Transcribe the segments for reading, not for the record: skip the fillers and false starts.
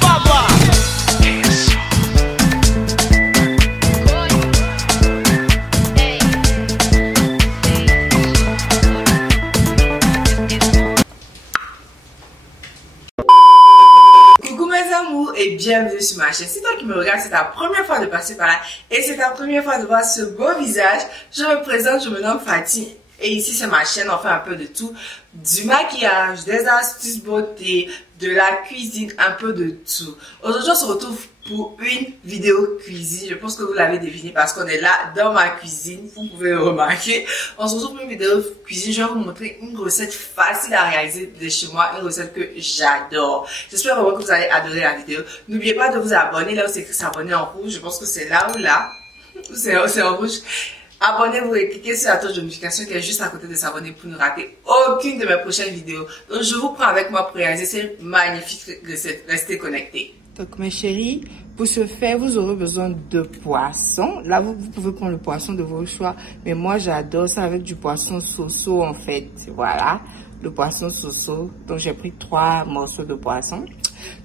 papa. Coucou mes amours et bienvenue sur ma chaîne. Si toi qui me regardes, c'est ta première fois de passer par là et c'est ta première fois de voir ce beau visage, je me présente, je me nomme Fatih. Et ici c'est ma chaîne, on fait un peu de tout, du maquillage, des astuces beauté, de la cuisine, un peu de tout. Aujourd'hui on se retrouve pour une vidéo cuisine, je pense que vous l'avez deviné parce qu'on est là dans ma cuisine, vous pouvez le remarquer. On se retrouve pour une vidéo cuisine, je vais vous montrer une recette facile à réaliser de chez moi, une recette que j'adore. J'espère vraiment que vous allez adorer la vidéo. N'oubliez pas de vous abonner, là où c'est écrit s'abonner en rouge, je pense que c'est là ou là, c'est en rouge. Abonnez-vous et cliquez sur la touche de notification qui est juste à côté de s'abonner pour ne rater aucune de mes prochaines vidéos. Donc je vous prends avec moi pour réaliser cette magnifique recette. Restez connectés. Donc mes chéris, pour ce faire, vous aurez besoin de poisson. Là, vous pouvez prendre le poisson de vos choix. Mais moi, j'adore ça avec du poisson soso en fait. Voilà, le poisson soso. Donc j'ai pris 3 morceaux de poisson.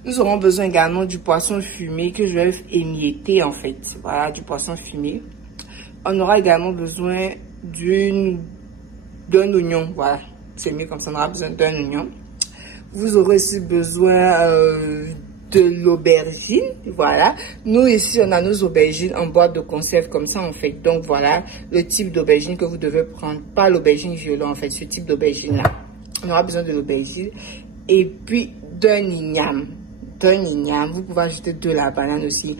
Nous aurons besoin également du poisson fumé que je vais émietter en fait. Voilà, du poisson fumé. On aura également besoin d'un oignon, voilà, c'est mieux comme ça, on aura besoin d'un oignon. Vous aurez aussi besoin de l'aubergine, voilà. Nous ici, on a nos aubergines en boîte de conserve comme ça en fait. Donc voilà, le type d'aubergine que vous devez prendre, pas l'aubergine violet en fait, ce type d'aubergine là. On aura besoin de l'aubergine et puis d'un igname. Vous pouvez ajouter de la banane aussi.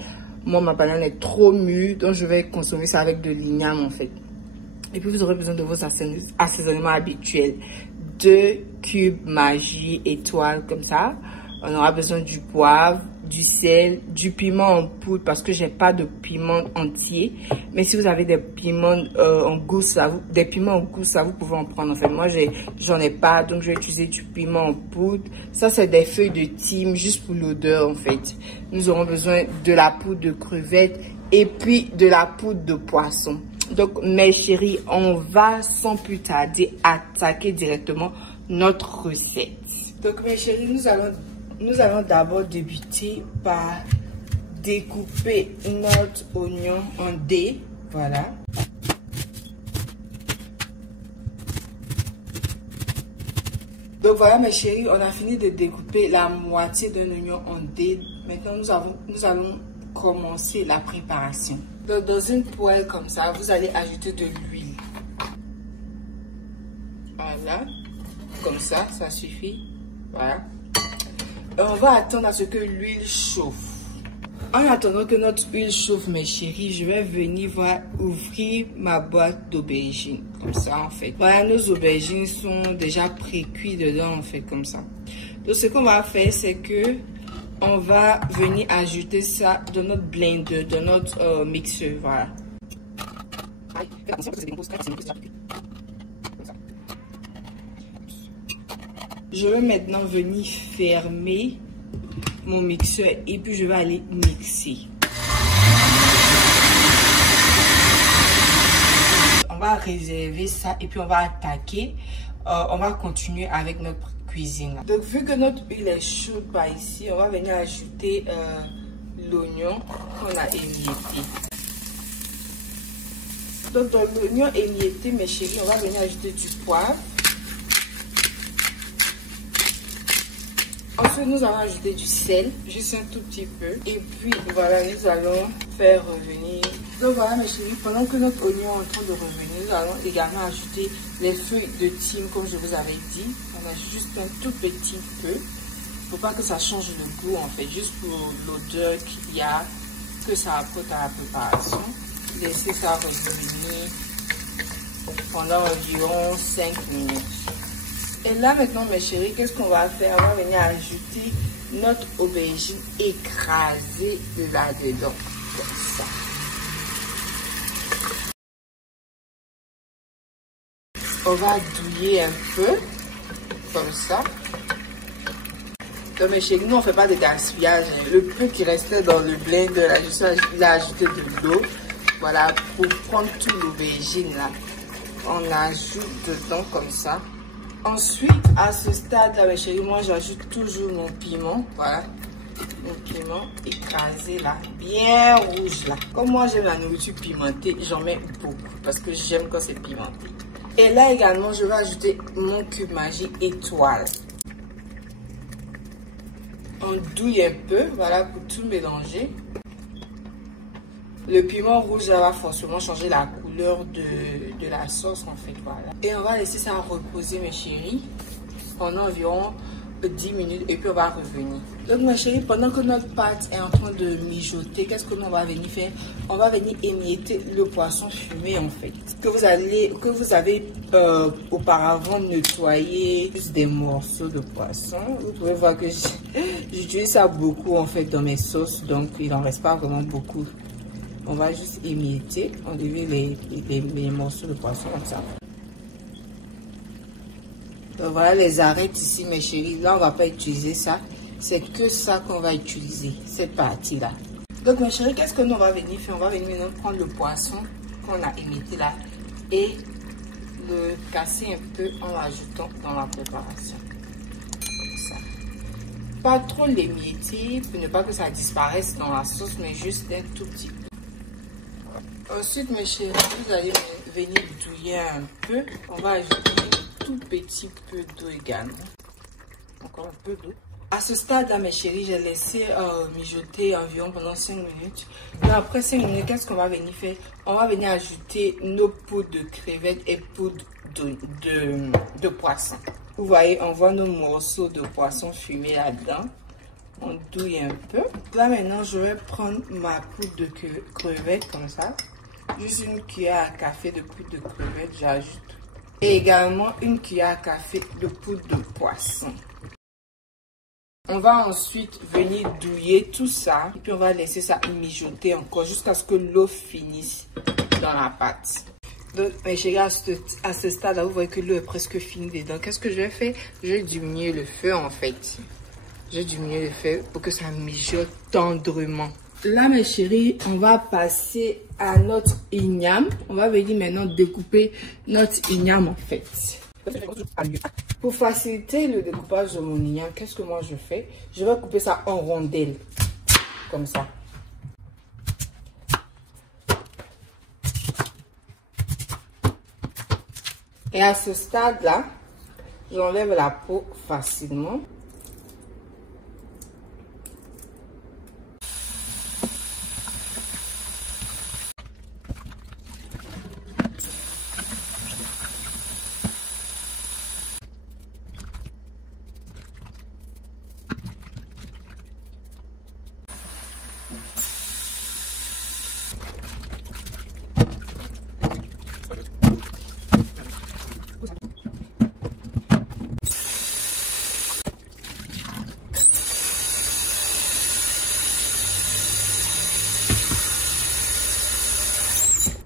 Moi, ma banane est trop mûre, donc je vais consommer ça avec de l'igname en fait. Et puis, vous aurez besoin de vos assaisonnements habituels. 2 cubes Maggi étoile comme ça. On aura besoin du poivre, du sel, du piment en poudre parce que j'ai pas de piment entier. Mais si vous avez des piments en gousse, vous pouvez en prendre en fait. Moi, j'en ai pas, donc je vais utiliser du piment en poudre. Ça, c'est des feuilles de thym juste pour l'odeur en fait. Nous aurons besoin de la poudre de crevettes et puis de la poudre de poisson. Donc, mes chéris, on va sans plus tarder attaquer directement notre recette. Donc, mes chéris, nous allons d'abord débuter par découper notre oignon en dés. Voilà. Donc voilà mes chéris, on a fini de découper la moitié d'un oignon en dés. Maintenant nous allons commencer la préparation. Donc dans une poêle comme ça, vous allez ajouter de l'huile. Voilà. Comme ça, ça suffit. Voilà. On va attendre à ce que l'huile chauffe. En attendant que notre huile chauffe, mes chéris, je vais venir ouvrir ma boîte d'aubergines. Comme ça, en fait. Voilà, nos aubergines sont déjà pré-cuites dedans, en fait, comme ça. Donc, ce qu'on va faire, c'est que on va venir ajouter ça dans notre blender, dans notre mixeur. Voilà. Je vais maintenant venir fermer mon mixeur et puis je vais aller mixer. On va réserver ça et puis on va attaquer. On va continuer avec notre cuisine. Donc vu que notre huile est chaude par ici, on va venir ajouter l'oignon qu'on a émietté. Donc dans l'oignon émietté, mes chéris, on va venir ajouter du poivre. Ensuite, nous allons ajouter du sel, juste un tout petit peu. Et puis, voilà, nous allons faire revenir. Donc voilà, mes chéris, pendant que notre oignon est en train de revenir, nous allons également ajouter les feuilles de thym, comme je vous avais dit. On a juste un tout petit peu. Faut pas que ça change le goût, en fait, juste pour l'odeur qu'il y a, que ça apporte à la préparation. Laissez ça revenir pendant environ 5 minutes. Et là maintenant mes chéris, qu'est-ce qu'on va faire? On va venir ajouter notre aubergine écrasée là-dedans. Comme ça. On va douiller un peu. Comme ça. Donc mes chéris, nous on ne fait pas de gaspillage. Le peu qui restait dans le blender, là, je suis ajouté de l'eau. Voilà, pour prendre tout l'aubergine là. On ajoute dedans comme ça. Ensuite, à ce stade-là, mes chéris, moi, j'ajoute toujours mon piment. Voilà. un piment écrasé là, bien rouge là. Comme moi j'aime la nourriture pimentée, j'en mets beaucoup parce que j'aime quand c'est pimenté. Et là également, je vais ajouter mon cube Maggi étoile. On douille un peu, voilà, pour tout mélanger. Le piment rouge va forcément changer la couleur de la sauce en fait, voilà. Et on va laisser ça reposer mes chéris pendant environ 10 minutes et puis on va revenir. Donc mes chéris, pendant que notre pâte est en train de mijoter, qu'est-ce que l'on va venir faire? On va venir émietter le poisson fumé en fait. Que vous avez auparavant nettoyé des morceaux de poisson. Vous pouvez voir que j'utilise ça beaucoup en fait dans mes sauces, donc il n'en reste pas vraiment beaucoup. On va juste émietter, enlever les morceaux de poisson comme ça. Donc voilà les arêtes ici mes chéris. Là on va pas utiliser ça. C'est que ça qu'on va utiliser, cette partie là. Donc mes chéris, qu'est-ce que nous on va venir faire? On va venir maintenant prendre le poisson qu'on a émietté là et le casser un peu en l'ajoutant dans la préparation. Comme ça. Pas trop l'émietter pour ne pas que ça disparaisse dans la sauce, mais juste un tout petit peu. Ensuite mes chéris, vous allez venir douiller un peu. On va ajouter un tout petit peu d'eau également. Encore un peu d'eau. À ce stade là mes chéris, j'ai laissé mijoter environ pendant 5 minutes. Et après 5 minutes, qu'est-ce qu'on va venir faire? On va venir ajouter nos poudres de crevettes et poudres de poisson. Vous voyez, on voit nos morceaux de poisson fumés là-dedans. On douille un peu. Là maintenant, je vais prendre ma poudre de crevettes comme ça. Juste une cuillère à café de poudre de crevettes, j'ajoute. Et également une cuillère à café de poudre de poisson. On va ensuite venir douiller tout ça. Et puis on va laisser ça mijoter encore jusqu'à ce que l'eau finisse dans la pâte. Donc mes chéris, à ce stade là, vous voyez que l'eau est presque finie dedans. Qu'est-ce que je vais faire? Je vais diminuer le feu en fait. Je vais diminuer le feu pour que ça mijote tendrement. Là mes chéris, on va passer à notre igname. On va venir maintenant découper notre igname en fait. Pour faciliter le découpage de mon igname, qu'est-ce que moi je fais? Je vais couper ça en rondelles. Comme ça. Et à ce stade-là, j'enlève la peau facilement.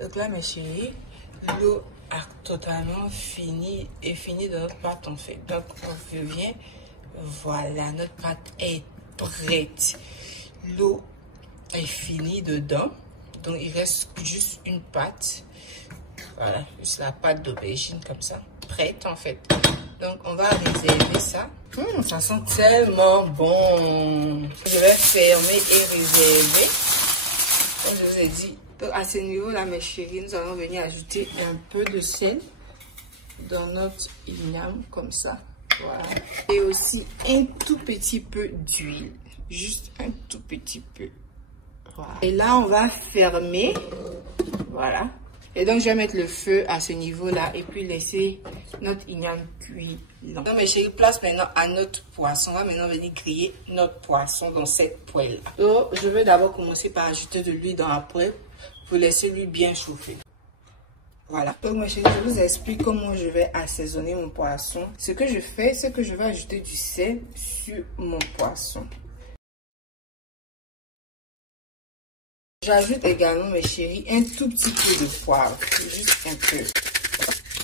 Donc là mes chéris, l'eau a totalement fini de notre pâte en fait. Donc on revient, voilà, notre pâte est prête. L'eau est finie dedans, donc il reste juste une pâte. Voilà, juste la pâte d'aubergine comme ça, prête en fait. Donc on va réserver ça. Ça sent tellement bon. Je vais fermer et réserver. Comme je vous ai dit. Donc à ce niveau là mes chéris, nous allons venir ajouter un peu de sel dans notre igname comme ça. Voilà. Et aussi un tout petit peu d'huile. Juste un tout petit peu. Voilà. Et là on va fermer. Voilà. Et donc je vais mettre le feu à ce niveau là et puis laisser notre igname cuire. Donc mes chéris, place maintenant à notre poisson. On va maintenant venir griller notre poisson dans cette poêle. Donc je vais d'abord commencer par ajouter de l'huile dans la poêle pour laisser l'huile bien chauffer. Voilà. Donc mes chéris, je vous explique comment je vais assaisonner mon poisson. Ce que je fais, c'est que je vais ajouter du sel sur mon poisson. J'ajoute également mes chéris un tout petit peu de poivre, juste un peu.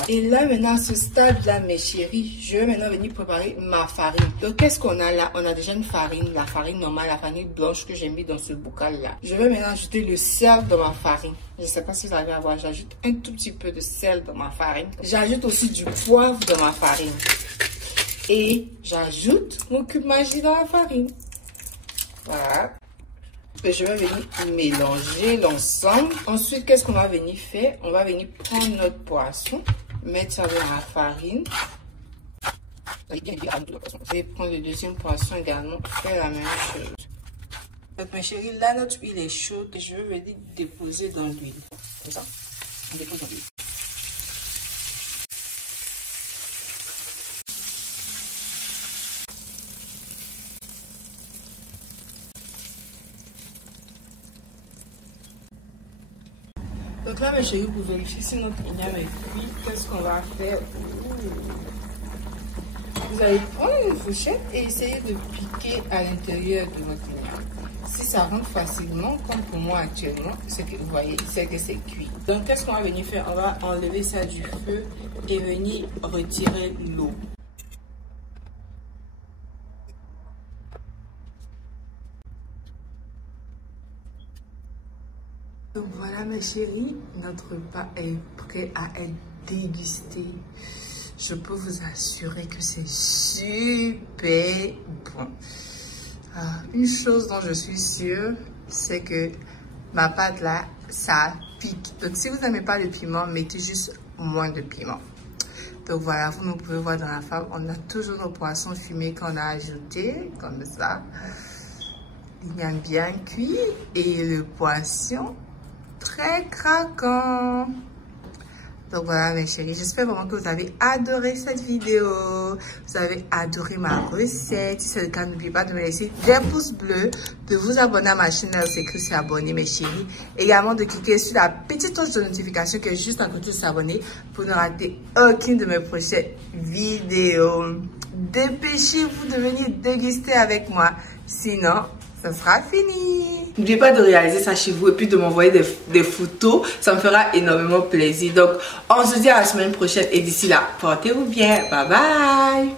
Et là maintenant à ce stade là mes chéris, je vais maintenant venir préparer ma farine. Donc qu'est-ce qu'on a là? On a déjà une farine, la farine normale, la farine blanche que j'ai mis dans ce bocal là. Je vais maintenant ajouter le sel dans ma farine. Je ne sais pas si vous allez voir, j'ajoute un tout petit peu de sel dans ma farine. J'ajoute aussi du poivre dans ma farine. Et j'ajoute mon cube Maggi dans la farine. Voilà. Et je vais venir mélanger l'ensemble. Ensuite, qu'est-ce qu'on va venir faire? On va venir prendre notre poisson, mettre ça dans la farine. Et prendre le deuxième poisson également, faire la même chose. Donc, mes chéris, là, notre huile est chaude et je vais venir déposer dans l'huile. Comme ça, on dépose dans l'huile. Donc là, mes chéris, pour vérifier si notre igname est cuit, qu'est-ce qu'on va faire? Vous allez prendre une fourchette et essayer de piquer à l'intérieur de votre igname. Si ça rentre facilement, comme pour moi actuellement, c'est que vous voyez, c'est que c'est cuit. Donc, qu'est-ce qu'on va venir faire? On va enlever ça du feu et venir retirer l'eau. Donc voilà mes chéris, notre repas est prêt à être dégusté. Je peux vous assurer que c'est super bon. Une chose dont je suis sûre, c'est que ma pâte là, ça pique. Donc si vous n'aimez pas le piment, mettez juste moins de piment. Donc voilà, vous pouvez voir dans la fable, on a toujours nos poissons fumés qu'on a ajoutés, comme ça. Il est bien cuit et le poisson très craquant. Donc voilà mes chéris, j'espère vraiment que vous avez adoré cette vidéo, vous avez adoré ma recette. Si c'est le cas, n'oubliez pas de me laisser des pouces bleus, de vous abonner à ma chaîne, c'est écrit c'est abonner mes chéris. Également de cliquer sur la petite touche de notification qui est juste à côté de s'abonner pour ne rater aucune de mes prochaines vidéos. Dépêchez-vous de venir déguster avec moi, sinon ça sera fini. N'oubliez pas de réaliser ça chez vous et puis de m'envoyer des photos. Ça me fera énormément plaisir. Donc, on se dit à la semaine prochaine. Et d'ici là, portez-vous bien. Bye bye.